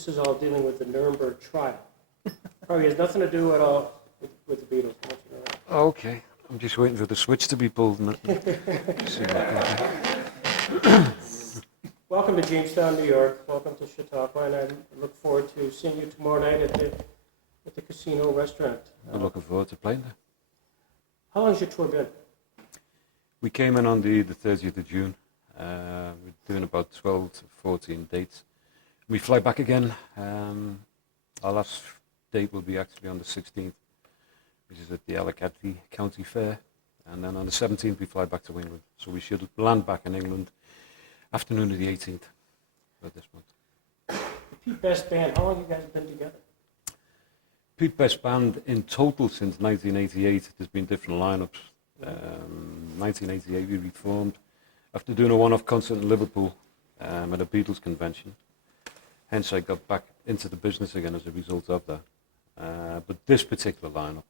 this is all dealing with the Nuremberg trial. Probably has nothing to do at all with the Beatles. I want you to know that. Okay, I'm just waiting for the switch to be pulled. Welcome to Jamestown, New York. Welcome to Chautauqua, and I look forward to seeing you tomorrow night at the casino restaurant. I'm looking forward to playing there. How long's your tour been? We came in on the 30th of June. We're doing about 12 to 14 dates. We fly back again. Our last date will be actually on the 16th, which is at the Alicante County Fair. And then on the 17th we fly back to England. So we should land back in England afternoon of the 18th of this month. The Pete Best Band, how long have you guys been together? Pete Best Band in total since 1988, there's been different lineups. 1988 we reformed after doing a one-off concert in Liverpool at a Beatles convention. Hence I got back into the business again as a result of that. But this particular lineup,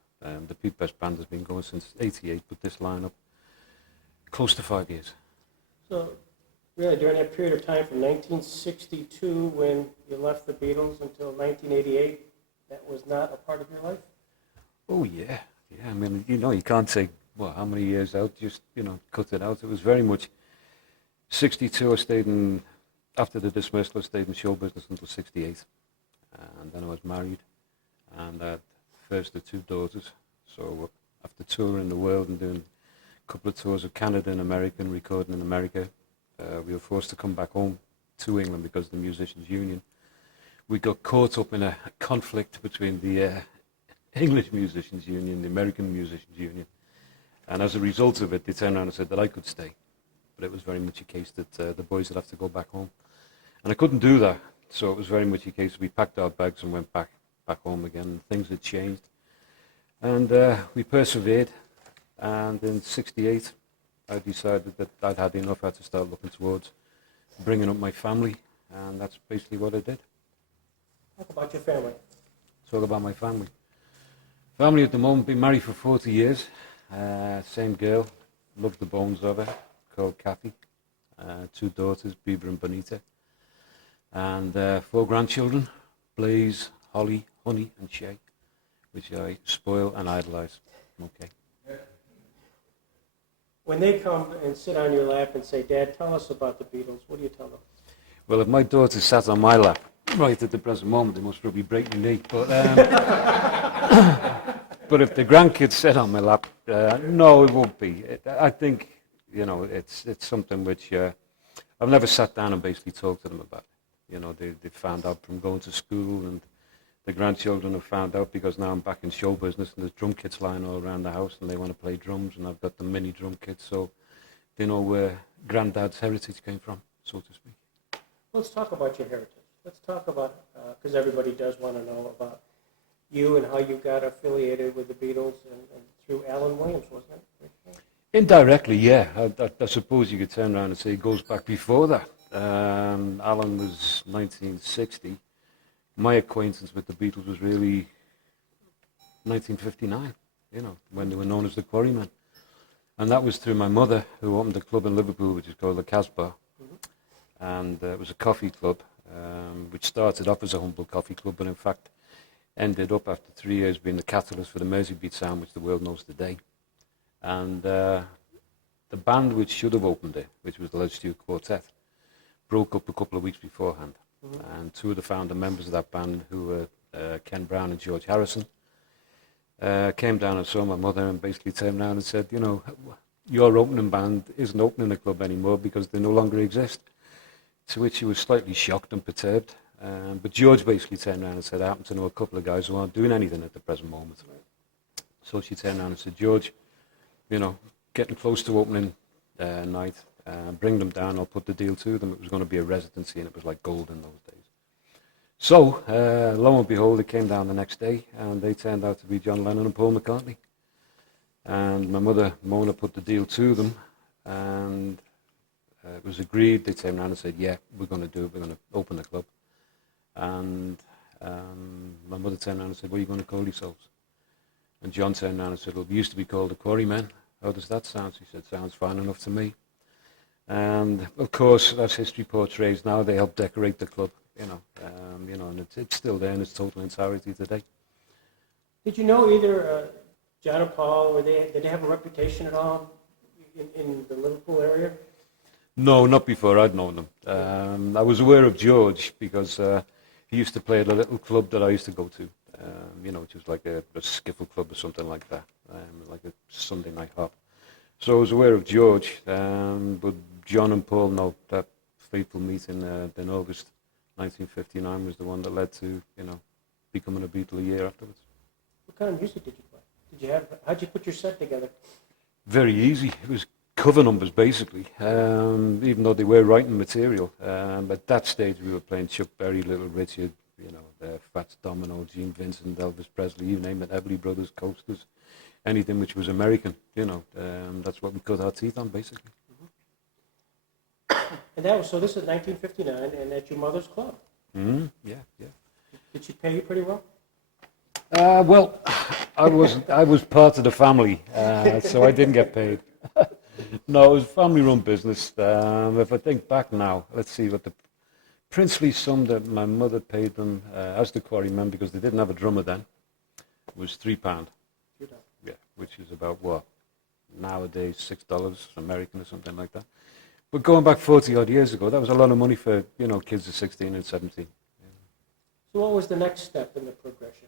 the Pete Best Band has been going since 88, but this lineup, close to 5 years. So really during that period of time from 1962 when you left the Beatles until 1988, that was not a part of your life? Oh yeah. I mean, you can't take, how many years out, just, cut it out. It was very much 62, I stayed in, after the dismissal, I stayed in show business until 68. And then I was married, and I had first the 2 daughters. So after touring the world and doing a couple of tours of Canada and America and recording in America, we were forced to come back home to England because of the Musicians' Union. We got caught up in a conflict between the English Musicians' Union and the American Musicians' Union. And as a result of it, they turned around and said that I could stay. But it was very much a case that the boys would have to go back home. And I couldn't do that. So it was very much a case we packed our bags and went back home again. Things had changed. And we persevered. And in 68, I decided that I'd had enough. I had to start looking towards bringing up my family. And that's basically what I did. Talk about your family. Talk about my family. Family at the moment, been married for 40 years. Same girl, love the bones of her, called Kathy. 2 daughters, Bieber and Bonita. And 4 grandchildren, Blaze, Holly, Honey and Shay, which I spoil and idolize. Okay. When they come and sit on your lap and say, Dad, tell us about the Beatles, what do you tell them? Well, if my daughter sat on my lap right at the present moment, they must probably break my knee. But, but if the grandkids sit on my lap, no, it won't be. I think, it's something which I've never sat down and basically talked to them about. They found out from going to school, and the grandchildren have found out because now I'm back in show business and there's drum kits lying all around the house and they want to play drums, and I've got the mini drum kits, so they know where Granddad's heritage came from, so to speak. Let's talk about your heritage. Let's talk about, because everybody does want to know about you and how you got affiliated with the Beatles and through Alan Williams, wasn't it? Indirectly, yeah. I suppose you could turn around and say it goes back before that. Alan was 1960. My acquaintance with the Beatles was really 1959, when they were known as the Quarrymen. And that was through my mother, who opened a club in Liverpool, which is called the Casbah. Mm-hmm. And it was a coffee club, which started off as a humble coffee club, but in fact ended up after 3 years being the catalyst for the Merseybeat sound, which the world knows today. And the band which should have opened it, which was the Led Stewart Quartet, broke up a couple of weeks beforehand. Mm-hmm. And 2 of the founder members of that band, who were Ken Brown and George Harrison, came down and saw my mother and basically turned around and said, your opening band isn't opening the club anymore because they no longer exist. To which she was slightly shocked and perturbed. But George basically turned around and said, I happen to know a couple of guys who aren't doing anything at the present moment. So she turned around and said, George, getting close to opening night, bring them down, I'll put the deal to them. It was going to be a residency and it was like gold in those days. So, lo and behold, it came down the next day and they turned out to be John Lennon and Paul McCartney. And my mother, Mona, put the deal to them and it was agreed. They turned around and said, yeah, we're going to do it, we're going to open the club. And my mother turned around and said, what are you going to call yourselves? And John turned around and said, well, we used to be called the Quarrymen. How does that sound? She said, sounds fine enough to me. And of course, as history portrays now, they helped decorate the club and it's still there in its total entirety today. Did you know either John and Paul, did they have a reputation at all in the Liverpool area? No, not before I'd known them. I was aware of George because he used to play at a little club that I used to go to, which was like a skiffle club or something like that, like a Sunday night hop. So I was aware of George, but John and Paul, no, that fateful meeting in August 1959 was the one that led to, becoming a Beatle a year afterwards. What kind of music did you play? How'd you put your set together? Very easy. It was cover numbers, basically, even though they were writing material. At that stage, we were playing Chuck Berry, Little Richard, Fats Domino, Gene Vincent, Elvis Presley, you name it, Everly Brothers, Coasters, anything which was American, that's what we cut our teeth on, basically. And so this is 1959, and at your mother's club. Yeah. Did she pay you pretty well? Well, I was part of the family, so I didn't get paid. No, it was a family-run business. If I think back now, let's see what the princely sum that my mother paid them as the quarrymen, because they didn't have a drummer then, was £3. $3. Yeah, which is about what nowadays $6 American or something like that. But going back 40 odd years ago, that was a lot of money for kids of 16 and 17. So what was the next step in the progression?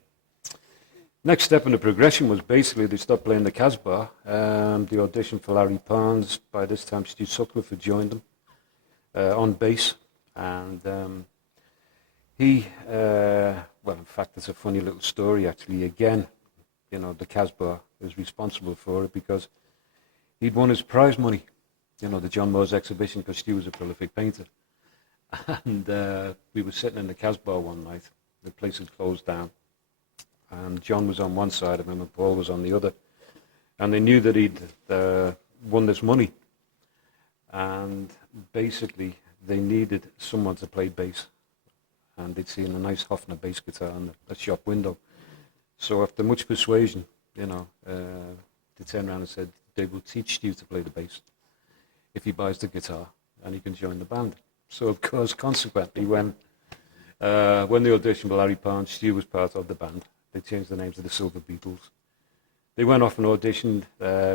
Next step in the progression was basically they stopped playing the Casbah. They auditioned for Larry Parnes. By this time, Stu Sutcliffe had joined them on bass. And in fact, it's a funny little story, actually. Again, the Casbah is responsible for it because he'd won his prize money, the John Moores exhibition, because Stu was a prolific painter. And we were sitting in the Casbah one night. The place had closed down. And John was on one side of him and Paul was on the other. And they knew that he'd won this money. And basically, they needed someone to play bass. And they'd seen a nice Hofner bass guitar in the shop window. So after much persuasion, they turned around and said, they will teach Stu to play the bass if he buys the guitar and he can join the band. So of course, consequently, when the audition for Larry Parnes, Stu was part of the band. They changed the name to the Silver Beatles. They went off and auditioned,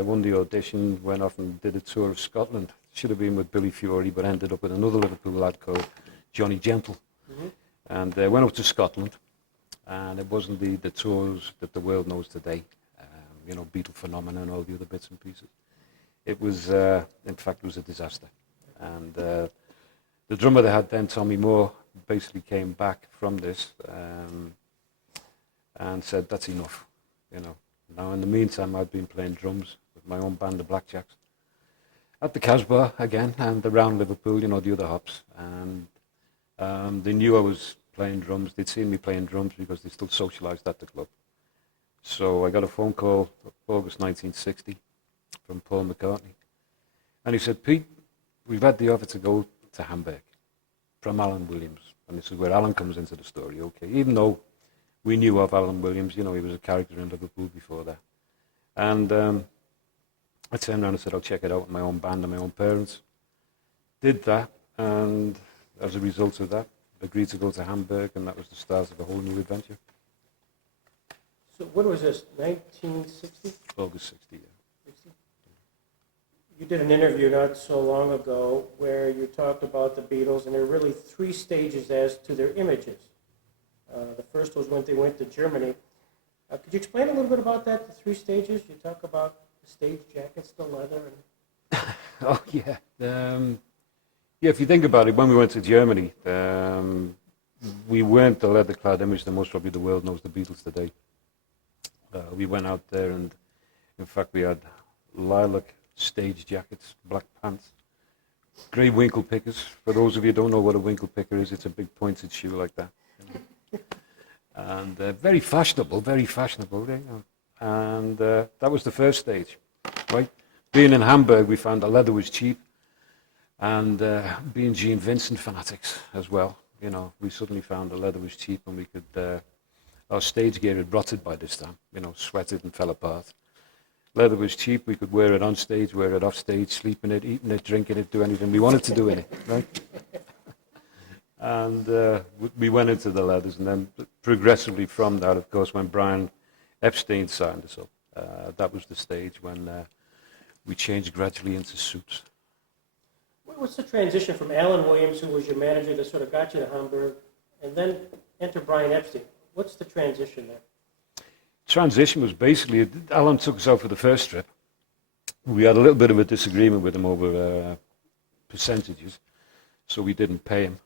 won the audition, went off and did a tour of Scotland. Should have been with Billy Fiore, but ended up with another Liverpool lad called Johnny Gentle. Mm-hmm. And they went up to Scotland, and it wasn't the tours that the world knows today, Beatle Phenomena and all the other bits and pieces. It was, in fact, it was a disaster. And the drummer they had then, Tommy Moore, basically came back from this and said, that's enough, Now, in the meantime, I've been playing drums with my own band, the Blackjacks, at the Casbah again, and around Liverpool, the other hops. And they knew I was playing drums. They'd seen me playing drums because they still socialised at the club. So I got a phone call, August 1960, from Paul McCartney. And he said, Pete, we've had the offer to go to Hamburg from Alan Williams. And this is where Alan comes into the story, okay? Even though we knew of Alan Williams, he was a character in Liverpool before that. And I turned around and said, I'll check it out with my own band and my own parents. Did that, and as a result of that, agreed to go to Hamburg, and that was the start of a whole new adventure. So what was this, 1960? August 60, yeah. 60? You did an interview not so long ago where you talked about the Beatles, and there are really three stages as to their images. The first was when they went to Germany. Could you explain a little bit about that, the three stages? You talk about the stage jackets, the leather. And oh, yeah. Yeah, if you think about it, when we went to Germany, we weren't the leather-clad image that most probably the world knows the Beatles today. We went out there and, in fact, we had lilac stage jackets, black pants, grey winkle pickers. For those of you who don't know what a winkle picker is, it's a big pointed shoe like that. And very fashionable. And that was the first stage, right? Being in Hamburg, we found that leather was cheap. And being Gene Vincent fanatics as well, we suddenly found the leather was cheap, and we could, our stage gear had rotted by this time, sweated and fell apart. Leather was cheap, we could wear it on stage, wear it off stage, sleep in it, eating it, drinking it, do anything we wanted to do in it, right? And we went into the leathers, and then progressively from that, of course, when Brian Epstein signed us up, that was the stage when we changed gradually into suits. What's the transition from Alan Williams, who was your manager that sort of got you to Hamburg, and then enter Brian Epstein? What's the transition there? Transition was basically, Alan took us out for the first trip. We had a little bit of a disagreement with him over percentages, so we didn't pay him.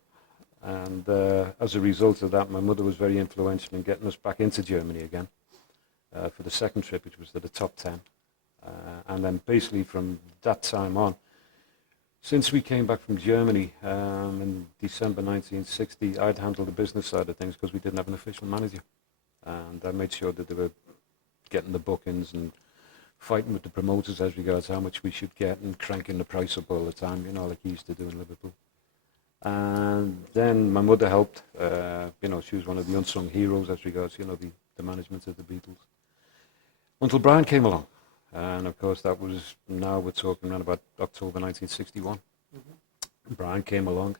And as a result of that, my mother was very influential in getting us back into Germany again for the second trip, which was to the top 10. And then basically from that time on, since we came back from Germany in December 1960, I'd handled the business side of things because we didn't have an official manager. And I made sure that they were getting the bookings and fighting with the promoters as regards how much we should get and cranking the price up all the time, you know, like he used to do in Liverpool. And then my mother helped. You know, she was one of the unsung heroes as regards, you know, the management of the Beatles. Until Brian came along. And of course, that was, now we're talking around about October 1961. Mm-hmm. Brian came along.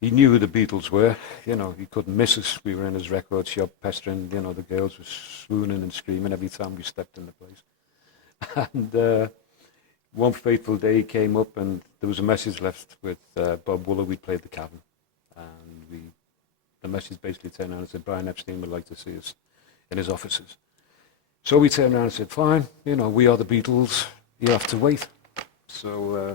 He knew who the Beatles were. You know, he couldn't miss us. We were in his record shop pestering, you know, the girls were swooning and screaming every time we stepped in the place. And one fateful day he came up and there was a message left with Bob Wooler. We played the Cavern. And the message basically turned around and said, Brian Epstein would like to see us in his offices. So we turned around and said, fine, you know, we are the Beatles, you have to wait. So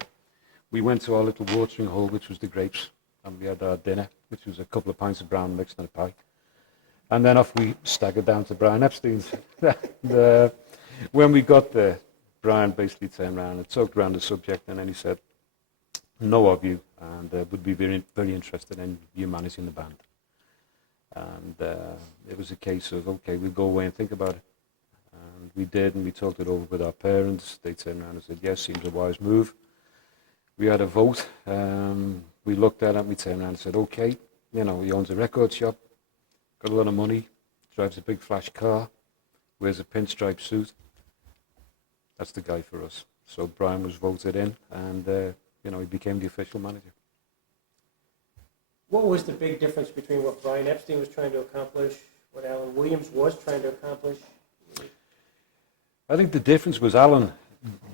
we went to our little watering hole, which was the Grapes, and we had our dinner, which was a couple of pints of brown mixed and a pie. And then off we staggered down to Brian Epstein's. And, when we got there, Brian basically turned around and talked around the subject, and then he said, know of you, and would be very, very interested in you managing the band. And it was a case of, okay, we'll go away and think about it. And we did, and we talked it over with our parents. They turned around and said, yes, seems a wise move. We had a vote. We looked at it, and we turned around and said, okay, you know, he owns a record shop, got a lot of money, drives a big flash car, wears a pinstripe suit. That's the guy for us. So Brian was voted in, and you know, he became the official manager. What was the big difference between what Brian Epstein was trying to accomplish, what Alan Williams was trying to accomplish? I think the difference was Alan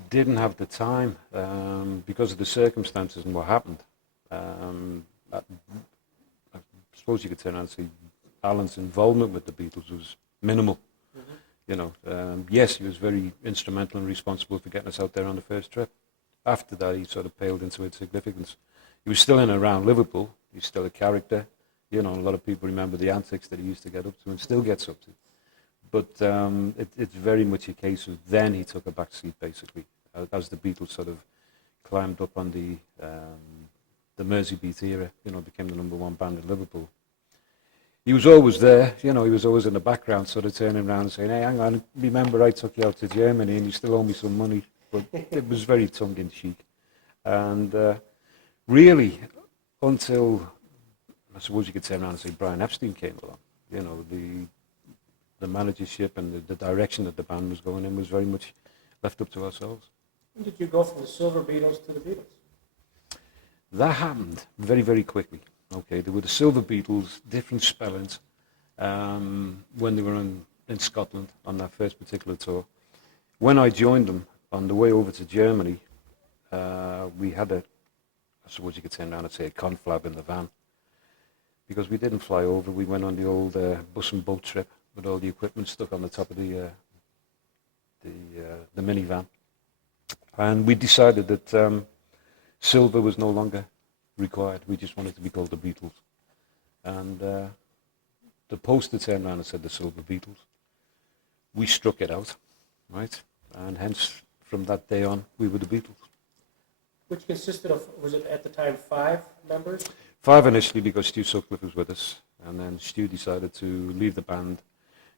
didn't have the time because of the circumstances and what happened. I suppose you could turn around and say Alan's involvement with the Beatles was minimal. Mm-hmm. You know, yes, he was very instrumental and responsible for getting us out there on the first trip. After that, he sort of paled into insignificance. He was still in and around Liverpool. He's still a character. You know, a lot of people remember the antics that he used to get up to and still gets up to. But it's very much a case of then he took a back seat, basically, as the Beatles sort of climbed up on the Merseybeat era, you know, became the number one band in Liverpool. He was always there, you know, he was always in the background, sort of turning around and saying, hey, hang on, remember I took you out to Germany and you still owe me some money. But it was very tongue-in-cheek. And really, until, I suppose you could turn around and say Brian Epstein came along, you know, the managership and the direction that the band was going in was very much left up to ourselves. When did you go from the Silver Beatles to the Beatles? That happened very, very quickly. Okay, there were the Silver Beatles, different spellings, when they were in Scotland on that first particular tour. When I joined them on the way over to Germany, we had I suppose you could turn around and say a conflab in the van. Because we didn't fly over, we went on the old bus and boat trip with all the equipment stuck on the top of the minivan. And we decided that silver was no longer required. We just wanted to be called the Beatles. And the poster turned around and said the Silver Beatles. We struck it out, right? And hence, from that day on, we were the Beatles. Which consisted of, was it at the time 5 members? 5 initially because Stu Sutcliffe was with us. And then Stu decided to leave the band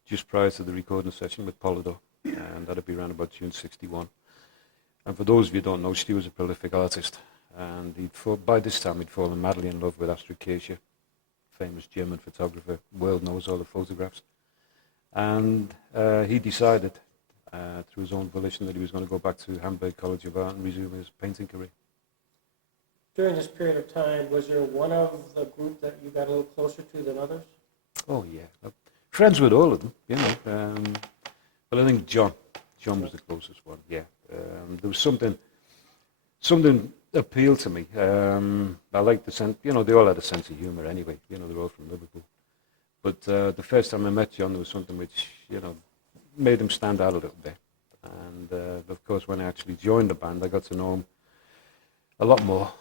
just prior to the recording session with Polydor. And that'd be around about June 61. And for those of you who don't know, Stu was a prolific artist. And by this time he'd fallen madly in love with Astrid Kirchner, famous German photographer. The world knows all the photographs. And he decided, through his own volition, that he was going to go back to Hamburg College of Art and resume his painting career. During this period of time, was there one of the group that you got a little closer to than others? Oh yeah, friends with all of them, you know. But I think John was the closest one. Yeah, there was something appealed to me. I liked the sense, you know, they all had a sense of humour anyway. You know, they're all from Liverpool. But the first time I met John, there was something which, you know, made him stand out a little bit. And of course, when I actually joined the band, I got to know him a lot more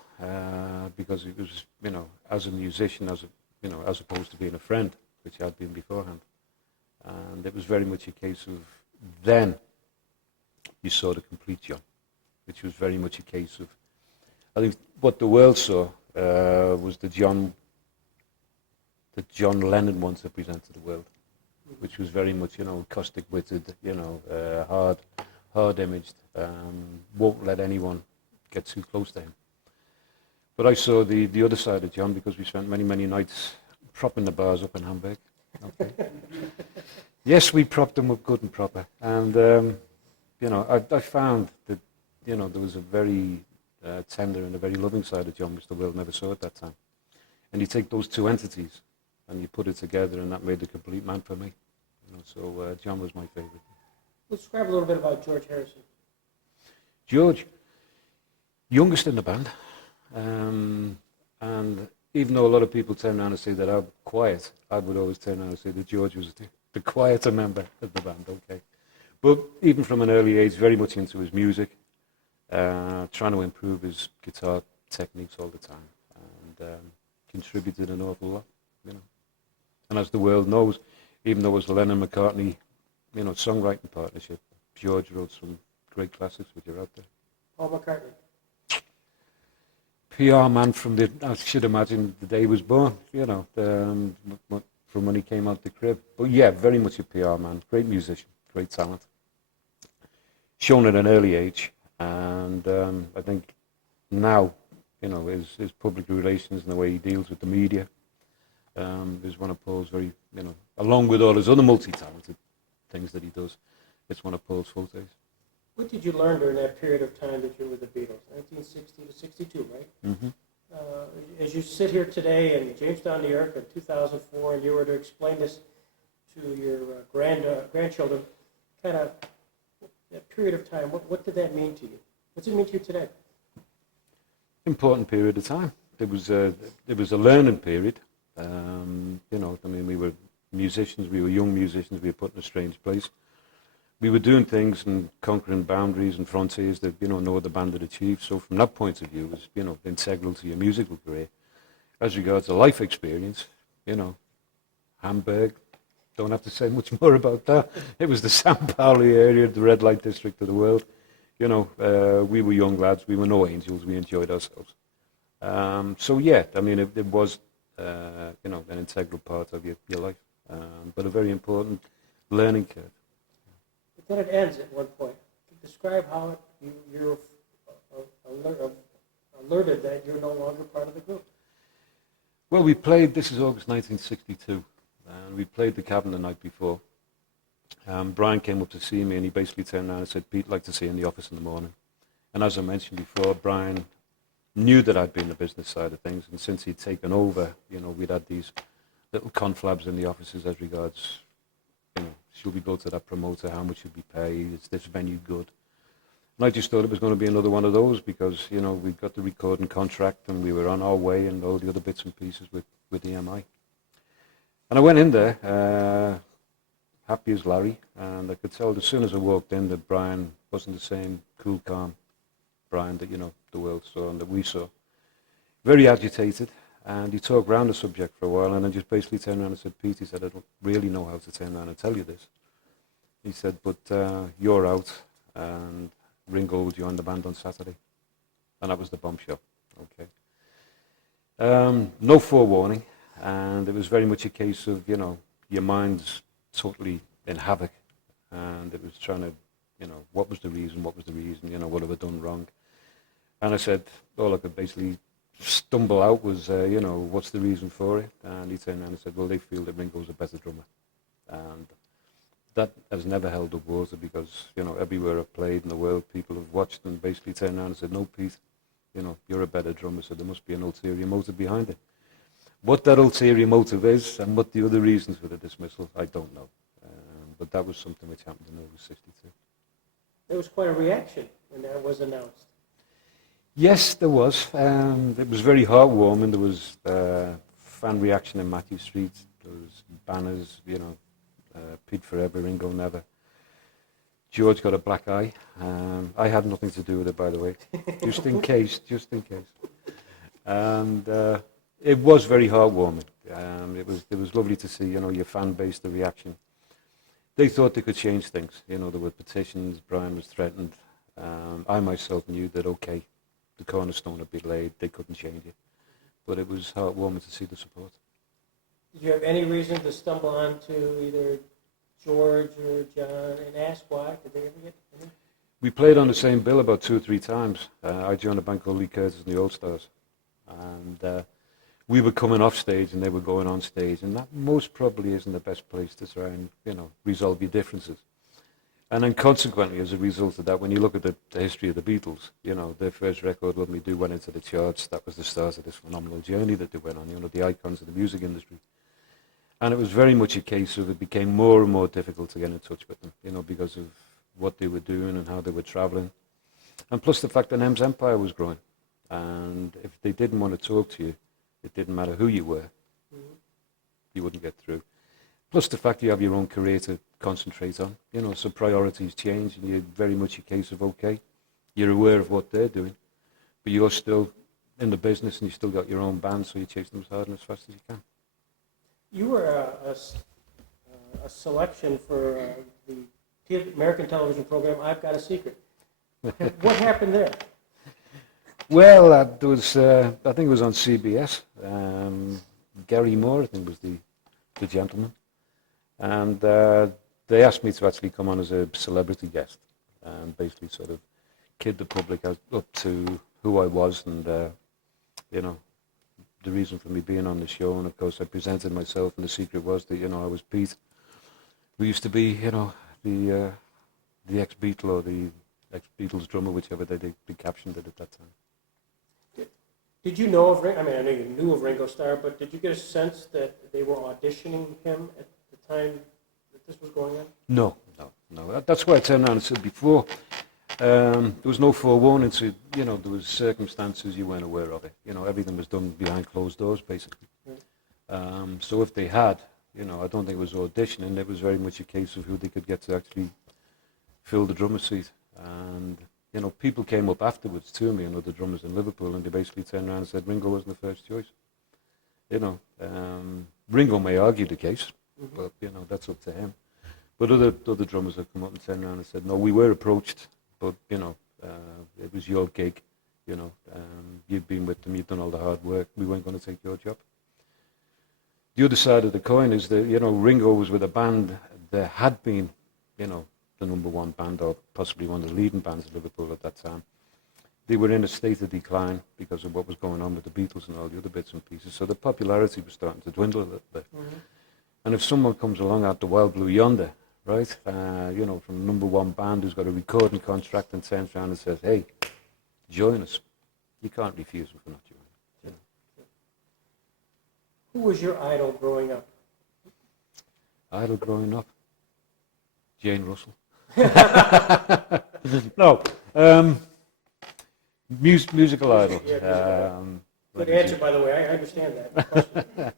because he was, you know, as a musician, you know, as opposed to being a friend, which I'd been beforehand. And it was very much a case of then you saw the complete John, which was very much a case of, I think what the world saw was the John that John Lennon wants to present to the world, which was very much, you know, caustic-witted, you know, hard-imaged, won't let anyone get too close to him. But I saw the other side of John because we spent many nights propping the bars up in Hamburg. Okay. Yes, we propped them up good and proper. And, you know, I found that, you know, there was a very tender and a very loving side of John which the world never saw at that time. And you take those two entities and you put it together, and that made the complete man for me. You know, so John was my favourite. Let's describe a little bit about George Harrison. George, youngest in the band, and even though a lot of people turn around and say that I'm quiet, I would always turn around and say that George was the quieter member of the band, okay. But even from an early age, very much into his music, trying to improve his guitar techniques all the time, and contributed an awful lot, you know. And as the world knows, even though it was the Lennon-McCartney, you know, songwriting partnership, George wrote some great classics which are out there. Paul McCartney. PR man from I should imagine the day he was born, you know, from when he came out the crib. But yeah, very much a PR man, great musician, great talent. Shown at an early age, and I think now, you know, his public relations and the way he deals with the media is one of Paul's very, you know, along with all his other multi-talented things that he does, it's one of Paul's fortes. What did you learn during that period of time that you were with the Beatles, 1960 to 62, right? Mm-hmm. As you sit here today in Jamestown, New York, in 2004, and you were to explain this to your grandchildren, kind of that period of time, what did that mean to you? What's it mean to you today? Important period of time. It was a learning period. You know, I mean, we were musicians, we were young musicians, we were put in a strange place. We were doing things and conquering boundaries and frontiers that, you know, no other band had achieved. So from that point of view, it was, you know, integral to your musical career. As regards to life experience, you know, Hamburg, don't have to say much more about that. It was the San Pauli area, the red light district of the world. You know, we were young lads, we were no angels, we enjoyed ourselves. So yeah, I mean, it was, you know, an integral part of your life, but a very important learning curve. But then it ends at one point. Describe how you're alerted that you're no longer part of the group. Well, we played, this is August 1962, and we played the Cabin the night before. Brian came up to see me, and he basically turned around and said, "Pete, I'd like to see you in the office in the morning." And as I mentioned before, Brian knew that I'd been in the business side of things, and since he'd taken over, you know, we'd had these little conflabs in the offices as regards, you know, should we go to that promoter, how much should we pay, is this venue good? And I just thought it was going to be another one of those because, you know, we got the recording contract and we were on our way and all the other bits and pieces with EMI. And I went in there, happy as Larry, and I could tell as soon as I walked in that Brian wasn't the same cool, calm Brian that, you know, the world saw and that we saw. Very agitated, and he talked around the subject for a while, and then just basically turned around and said, "Pete," he said, "I don't really know how to turn around and tell you this." He said, "But you're out, and Ringo will join the band on Saturday." And that was the bombshell, okay. No forewarning, and it was very much a case of, you know, your mind's totally in havoc, and it was trying to, you know, what was the reason, you know, what have I done wrong? And I said, all I could basically stumble out was, you know, what's the reason for it? And he turned around and said, well, they feel that Ringo's a better drummer. And that has never held up water because, you know, everywhere I've played in the world, people have watched and basically turned around and said, no, Pete, you're a better drummer, so there must be an ulterior motive behind it. What that ulterior motive is and what the other reasons for the dismissal, I don't know. But that was something which happened in August 62. There was quite a reaction when that was announced. Yes, there was. It was very heartwarming. There was fan reaction in Matthew Street. There was banners, Pete Forever, Ringo Never. George got a black eye. I had nothing to do with it, by the way, just in case. And it was very heartwarming. It was lovely to see, your fan base, the reaction. They thought they could change things. There were petitions. Brian was threatened. I myself knew that, okay, the cornerstone had been laid. They couldn't change it. But it was heartwarming to see the support. Did you have any reason to stumble onto either George or John and ask why? Did they ever get any? We played on the same bill about 2 or 3 times. I joined a band called Lee Curtis and the All Stars. And we were coming off stage and they were going on stage. And that most probably isn't the best place to try and, resolve your differences. And then consequently, as a result of that, when you look at the history of the Beatles, their first record, Love Me Do, went into the charts. That was the start of this phenomenal journey that they went on, the icons of the music industry. And it was very much a case of it became more and more difficult to get in touch with them, because of what they were doing and how they were traveling. And plus the fact that M's empire was growing. And if they didn't want to talk to you, it didn't matter who you were, you wouldn't get through. Plus the fact you have your own career to concentrate on, so priorities change and you're very much a case of, okay, you're aware of what they're doing, but you're still in the business and you still got your own band, so you chase them as hard and as fast as you can. You were a selection for the American television program, I've Got a Secret. What happened there? Well, there was, I think it was on CBS. Gary Moore, I think, was the gentleman. And they asked me to actually come on as a celebrity guest and basically sort of kid the public up to who I was and, the reason for me being on the show. And, of course, I presented myself, and the secret was that, I was Pete, who used to be, the ex-Beatle or the ex-Beatles drummer, whichever they captioned it at that time. Did you know of Ringo? I mean, I know you knew of Ringo Starr, but did you get a sense that they were auditioning him at the time that this was going on? No. That's why I turned around and said before, there was no forewarning, so, there was circumstances you weren't aware of it. Everything was done behind closed doors, basically. Right. So if they had, I don't think it was auditioning, it was very much a case of who they could get to actually fill the drummer seat. And people came up afterwards to me, the drummers in Liverpool, and they basically turned around and said Ringo wasn't the first choice. Ringo may argue the case, but that's up to him. But other drummers have come up and turned around and said, no, we were approached, but it was your gig. You've been with them, you've done all the hard work. We weren't going to take your job. The other side of the coin is that Ringo was with a band that had been, the number one band, or possibly one of the leading bands in Liverpool at that time. They were in a state of decline because of what was going on with the Beatles and all the other bits and pieces. So the popularity was starting to dwindle a little bit. Mm-hmm. And if someone comes along out the Wild Blue Yonder, right, from number one band who's got a recording contract and turns around and says, hey, join us, you can't refuse them for not joining. Who was your idol growing up? Idol growing up? Jane Russell. No, musical idol. Good answer, by the way. I understand that.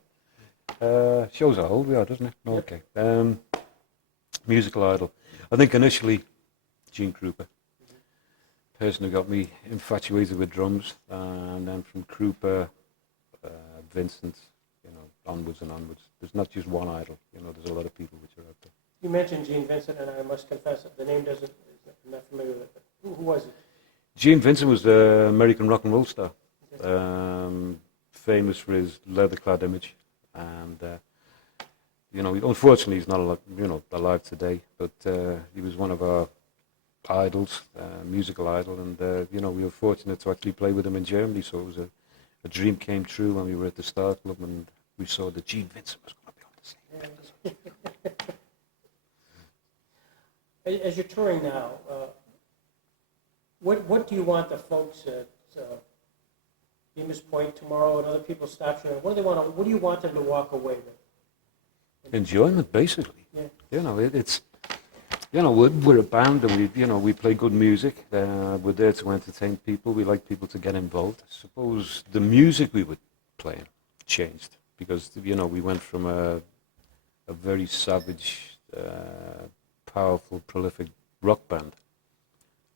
Shows how old we are, doesn't it? Yep. Okay. Musical idol. I think initially, Gene Krupa. Person who got me infatuated with drums, and then from Krupa, Vincent, onwards and onwards. There's not just one idol. There's a lot of people which are out there. You mentioned Gene Vincent, and I must confess that the name I'm not familiar with it. Who was he? Gene Vincent was an American rock and roll star, famous for his leather-clad image, and unfortunately he's not alive today. But he was one of our idols, musical idol, and we were fortunate to actually play with him in Germany. So it was a dream came true when we were at the Starr Club, and we saw that Gene Vincent was going to be on the same bill. As you're touring now, what do you want the folks at Bemis Point tomorrow and other people stop you, what do you want them to walk away with? Enjoyment, basically. Yeah. You know, it's, you know, we're a band and we play good music. We're there to entertain people. We like people to get involved. I suppose the music we were playing changed because, you know, we went from a very savage, powerful, prolific rock band.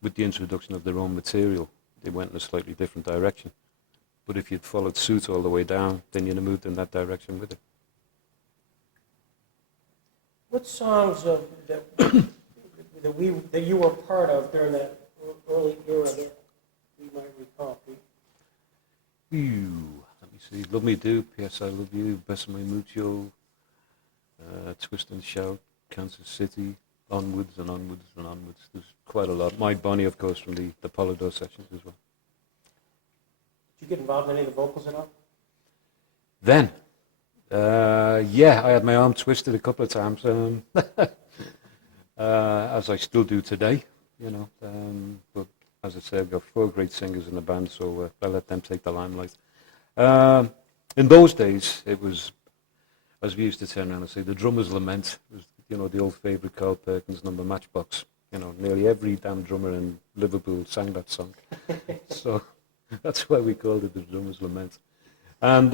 With the introduction of their own material, they went in a slightly different direction. But if you'd followed suit all the way down, then you'd have moved in that direction with it. What songs that you were part of during that early era that you might recall, Pete? Let me see. Love Me Do, P.S. I Love You, Besame Mucho, Twist and Shout, Kansas City, Onwards and Onwards and Onwards. There's quite a lot. My Bonnie, of course, from the Polydor sessions as well. Did you get involved in any of the vocals at all? Then, yeah, I had my arm twisted a couple of times, as I still do today, you know. But as I said, I've got 4 great singers in the band, so I let them take the limelight. In those days, it was, as we used to turn around and say, the drummer's lament. It was, you know, the old favourite Carl Perkins number, Matchbox. You know, nearly every damn drummer in Liverpool sang that song. So that's why we called it the drummer's lament. And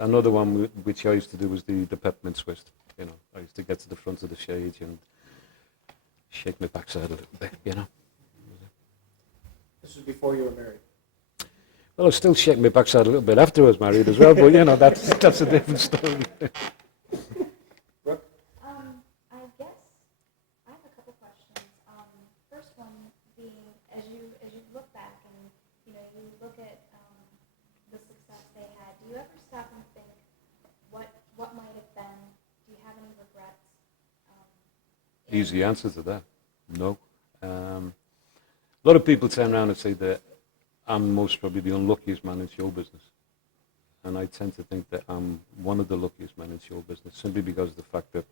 another one which I used to do was the peppermint twist. You know, I used to get to the front of the stage and shake my backside a little bit, you know. This was before you were married. Well, I was still shaking my backside a little bit after I was married as well, but you know, that's a different story. Brooke? I guess I have a couple questions. First one being, as you look back and you look at the success they had, do you ever stop and think what might have been? Do you have any regrets? Easy answer to that, no. A lot of people turn around and say that I'm most probably the unluckiest man in show business. And I tend to think that I'm one of the luckiest men in show business, simply because of the fact that,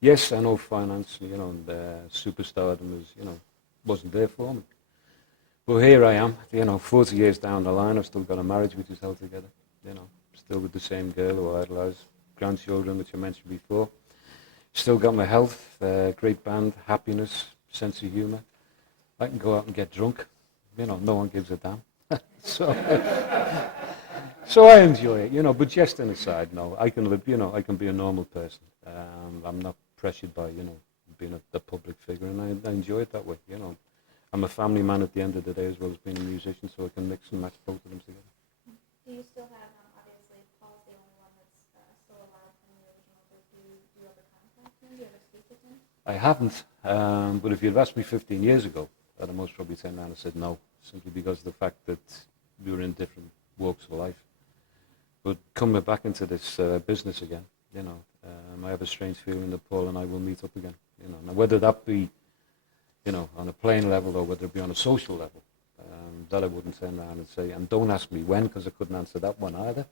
yes, I know finance, you know, and superstardom is, you know, wasn't there for me. But here I am, you know, 40 years down the line, I've still got a marriage which is held together, you know, still with the same girl who I idolise, grandchildren, which I mentioned before. Still got my health, great band, happiness, sense of humour. I can go out and get drunk, you know, no one gives a damn. So I enjoy it, you know, but just an aside, no, I can live, you know, I can be a normal person. I'm not pressured by, you know, being a public figure, and I enjoy it that way, you know. I'm a family man at the end of the day as well as being a musician, so I can mix and match both of them together. Do you still have, obviously, Paul's the only one that's still alive from the original group. Do you ever contact him? Do you ever speak with him? I haven't, but if you'd asked me 15 years ago, I'd have most probably turned around and said no, simply because of the fact that we were in different walks of life. But coming back into this business again, you know, I have a strange feeling that Paul and I will meet up again. You know, now whether that be, you know, on a plain level or whether it be on a social level, that I wouldn't turn around and say. And don't ask me when, because I couldn't answer that one either.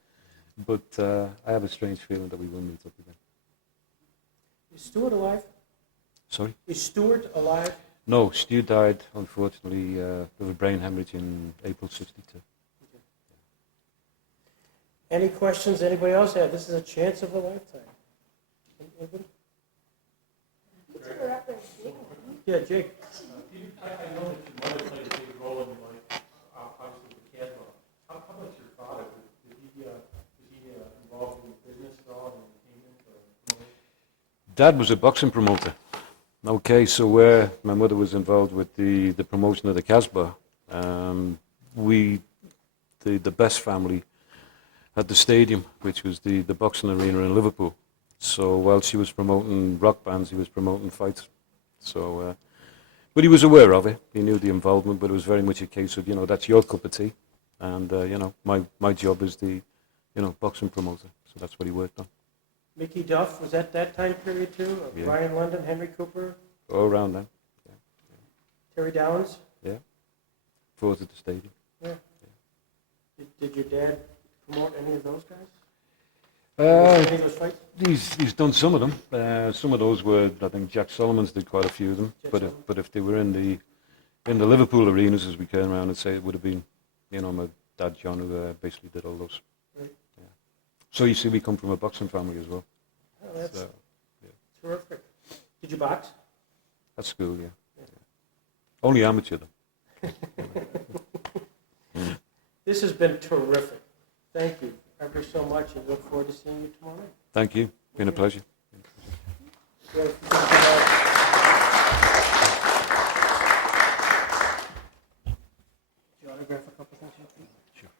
But I have a strange feeling that we will meet up again. Is Stuart alive? Sorry? Is Stuart alive? No, Stu died, unfortunately, of a brain hemorrhage in April '62. Any questions anybody else have? This is a chance of a lifetime. Anybody? Yeah, Jake. I know that your mother played a big role in your life, obviously with the Casbah. How about your father? Was he involved in business at all, in entertainment or promotion? Dad was a boxing promoter. Okay, so where my mother was involved with the promotion of the Casbah, the Best family had the stadium, which was the boxing arena in Liverpool. So while she was promoting rock bands, he was promoting fights. So, but he was aware of it. He knew the involvement, but it was very much a case of, you know, that's your cup of tea. And, you know, my job is the, you know, boxing promoter. So that's what he worked on. Mickey Duff, was that time period too? Yeah. Brian London, Henry Cooper, All around then. Yeah. Terry Downs? Yeah. Fought at the stadium. Yeah. Did your dad promote any of those guys? Any of those fights? He's done some of them. Some of those were, I think Jack Solomon's did quite a few of them. But if they were in the Liverpool arenas, as we came around and say, it would have been, you know, my dad John, who basically did all those. Right. Yeah. So you see, we come from a boxing family as well. Oh, that's So, terrific. Did you box? at school, yeah. Only amateur though. This has been terrific. Thank you ever so much, and look forward to seeing you tomorrow night. Thank you. Been a pleasure. Yeah, do you autograph a couple things here, please? Sure.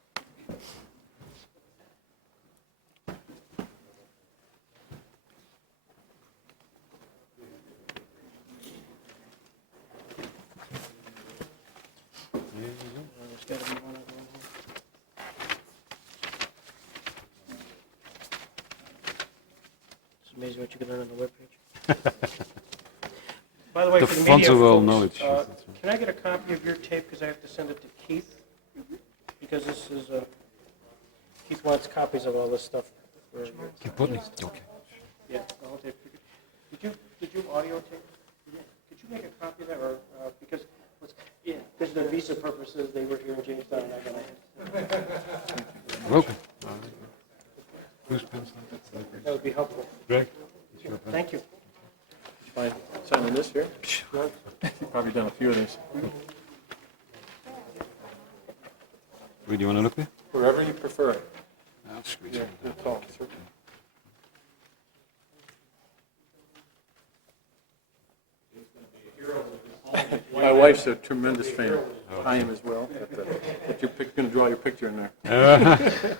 There's got to be one other one here. It's amazing what you can learn on the webpage. By the way, The for the fonts media of all folks, knowledge. can I get a copy of your tape, because I have to send it to Keith? Because this is, Keith wants copies of all this stuff. Keep putting it. Okay. Yeah, the whole tape. Did you audio tape? Could you make a copy of that, or, because, because of visa purposes, they were here in Jamestown, and I gotta, Welcome. Whose pen's that? that would be helpful. Greg? Thank you. Mind signing this here? You've probably done a few of these. Where do you want to look there? Wherever you prefer. I'll squeeze Yeah, it. good call, sir. My wife's a tremendous fan. I am as well. But you're going to draw your picture in there.